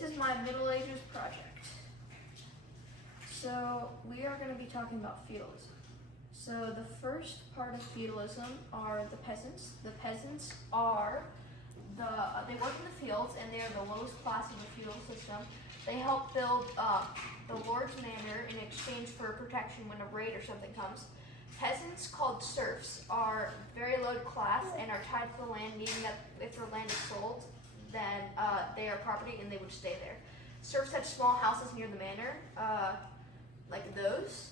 This is my Middle Ages project. So we are going to be talking about feudalism. So the first part of feudalism are the peasants. The peasants are they work in the fields and they are the lowest class of the feudal system. They help build the lord's manor in exchange for protection when a raid or something comes. Peasants, called serfs, are very low class and are tied to the land, meaning that if their land is sold, then they are property and they would stay there. Serfs had small houses near the manor, like those.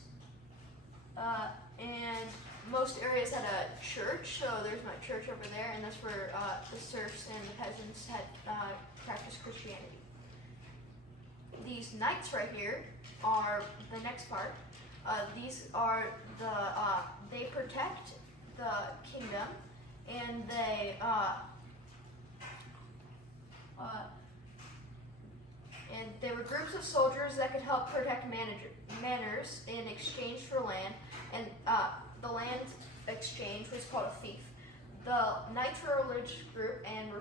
And most areas had a church, so there's my church over there, and that's where the serfs and the peasants had practiced Christianity. These knights right here are the next part. These are they protect the kingdom, and they were groups of soldiers that could help protect manors in exchange for land, and the land exchange was called a fief. The knights were a religious group and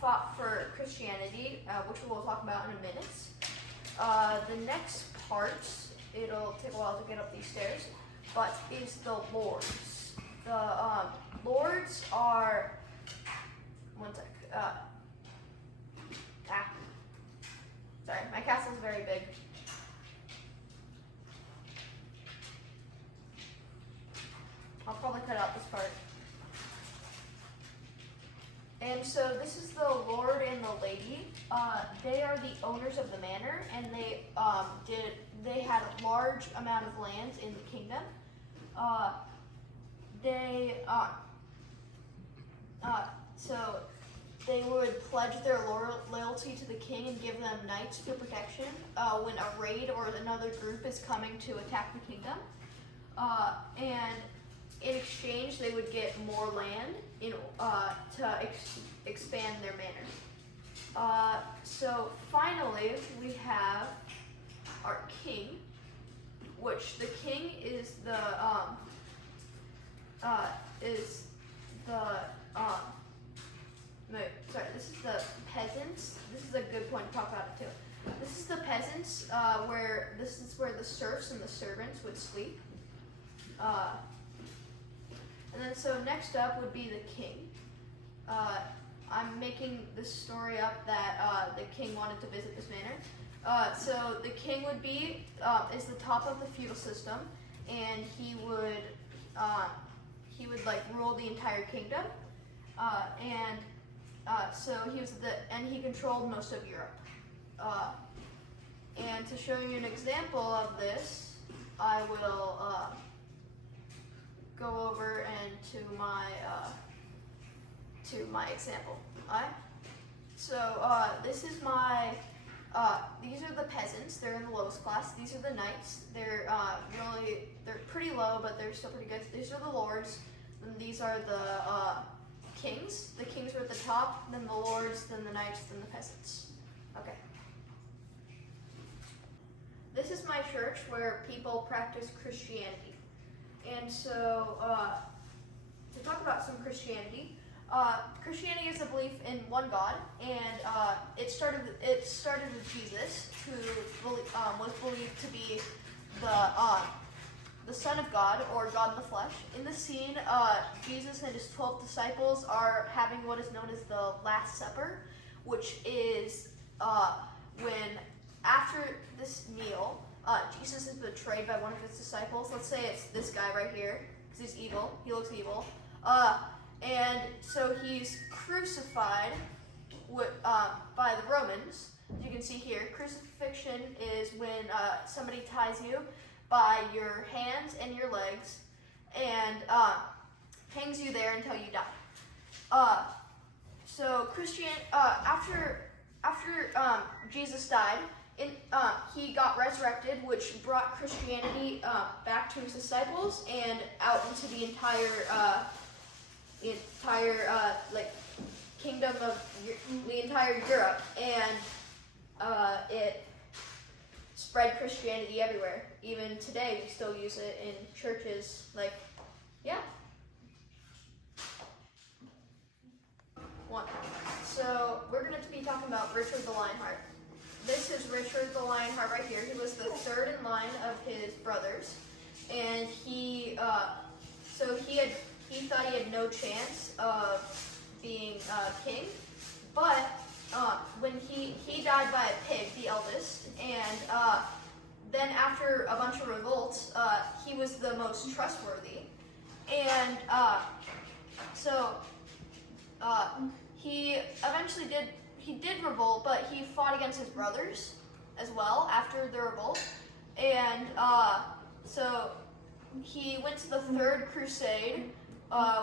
fought for Christianity, which we'll talk about in a minute. The next part, it'll take a while to get up these stairs, but is the lords. The lords are, one sec, sorry, my castle's very big. I'll probably cut out this part. And so this is the lord and the lady. They are the owners of the manor, and they had a large amount of land in the kingdom. So they would pledge their loyalty to the king and give them knights for protection when a raid or another group is coming to attack the kingdom. And in exchange, they would get more land to expand their manor. So finally, we have our king, which the king is this is the peasants. This is a good point to talk about it too. This is the peasants, this is where the serfs and the servants would sleep. And then so next up would be the king. I'm making this story up that the king wanted to visit this manor. So the king would be is the top of the feudal system, and he would like rule the entire kingdom. So he controlled most of Europe. And to show you an example of this, I will go over and to my example. Alright. So this is my. These are the peasants. They're in the lowest class. These are the knights. They're pretty low, but they're still pretty good. These are the lords. And these are the kings. The kings were at the top, then the lords, then the knights, then the peasants. Okay. This is my church where people practice Christianity. And so, to talk about some Christianity, Christianity is a belief in one God, and it started with Jesus, who was believed to be the Son of God, or God in the flesh. In the scene, Jesus and his 12 disciples are having what is known as the Last Supper, which is when after this meal, Jesus is betrayed by one of his disciples. Let's say it's this guy right here, because he's evil. He looks evil. And so he's crucified by the Romans. As you can see here, crucifixion is when somebody ties you by your hands and your legs and hangs you there until you die. So after Jesus died, he got resurrected, which brought Christianity back to his disciples and out into the entire kingdom of the entire Europe, and it spread Christianity everywhere. Even today, we still use it in churches. So we're going to be talking about Richard the Lionheart. this is Richard the Lionheart right here. He was the third in line of his brothers, and he thought he had no chance of being king, but when he died by a pig, the eldest, and then after a bunch of revolts, he was the most trustworthy, and he eventually did revolt, but he fought against his brothers as well after the revolt, and so he went to the Third Crusade,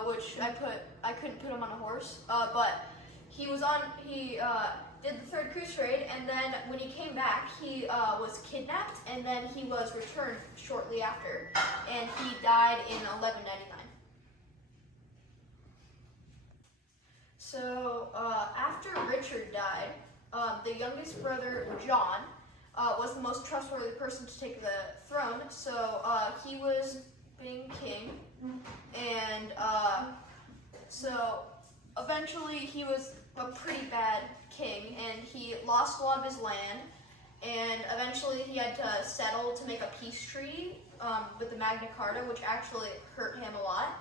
which I couldn't put him on a horse, but he did the Third Crusade, and then when he came back, he was kidnapped, and then he was returned shortly after, and he died in 1199. So after Richard died, the youngest brother, John, was the most trustworthy person to take the throne, so he was being king, and so eventually he was a pretty bad king, and he lost a lot of his land, and eventually he had to settle to make a peace treaty with the Magna Carta, which actually hurt him a lot,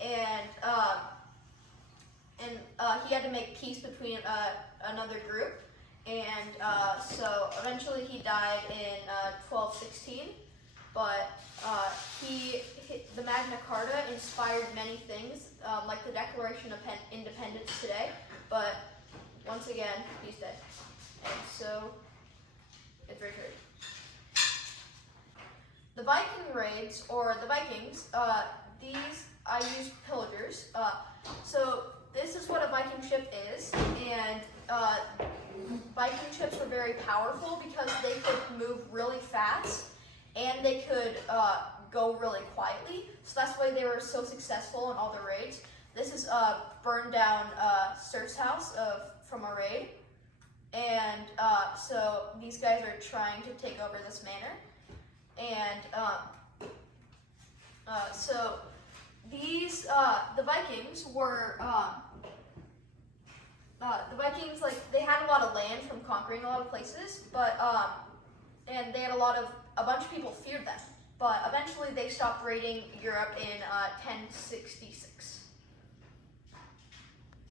and he had to make peace between another group, and so eventually he died in 1216, but the Magna Carta inspired many things, like the Declaration of Independence today, but once again, he's dead. And so, it's Richard. The Viking raids, or the Vikings, these I use pillagers. So this is what a Viking ship is, and Viking ships were very powerful because they could move really fast and they could go really quietly. So that's why they were so successful in all the raids. This is a burned down Sir's house from a raid, and so these guys are trying to take over this manor, and so these the Vikings were like they had a lot of land from conquering a lot of places, but and they had a bunch of people feared them, but eventually they stopped raiding Europe in 1066.